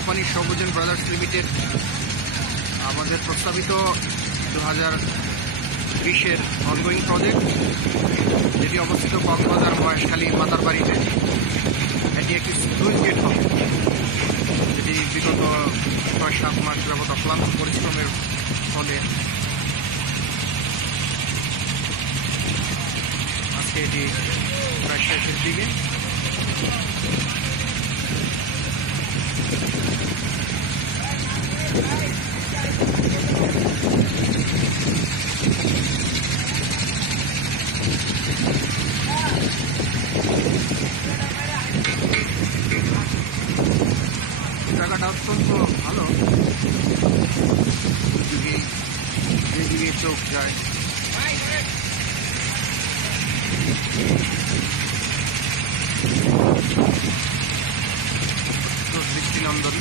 Company সর্বজন brothers limited আমাদের প্রস্তাবিত 2020-এর অনগোয়িং প্রজেক্ট, যেটি অবস্থিত কক্সবাজার মহেশখালী মাতারবাড়িতে। এটি একটি স্লুইস গেট হবে, যেটি বিগত 6-7 মাস যাবৎ অক্লান্ত পরিশ্রমের ফলে আজকে এটি প্রায় শেষের দিকে। জায়গাটা অত্যন্ত ভালো, যেদিকে চোখ যায় দৃষ্টিনন্দন।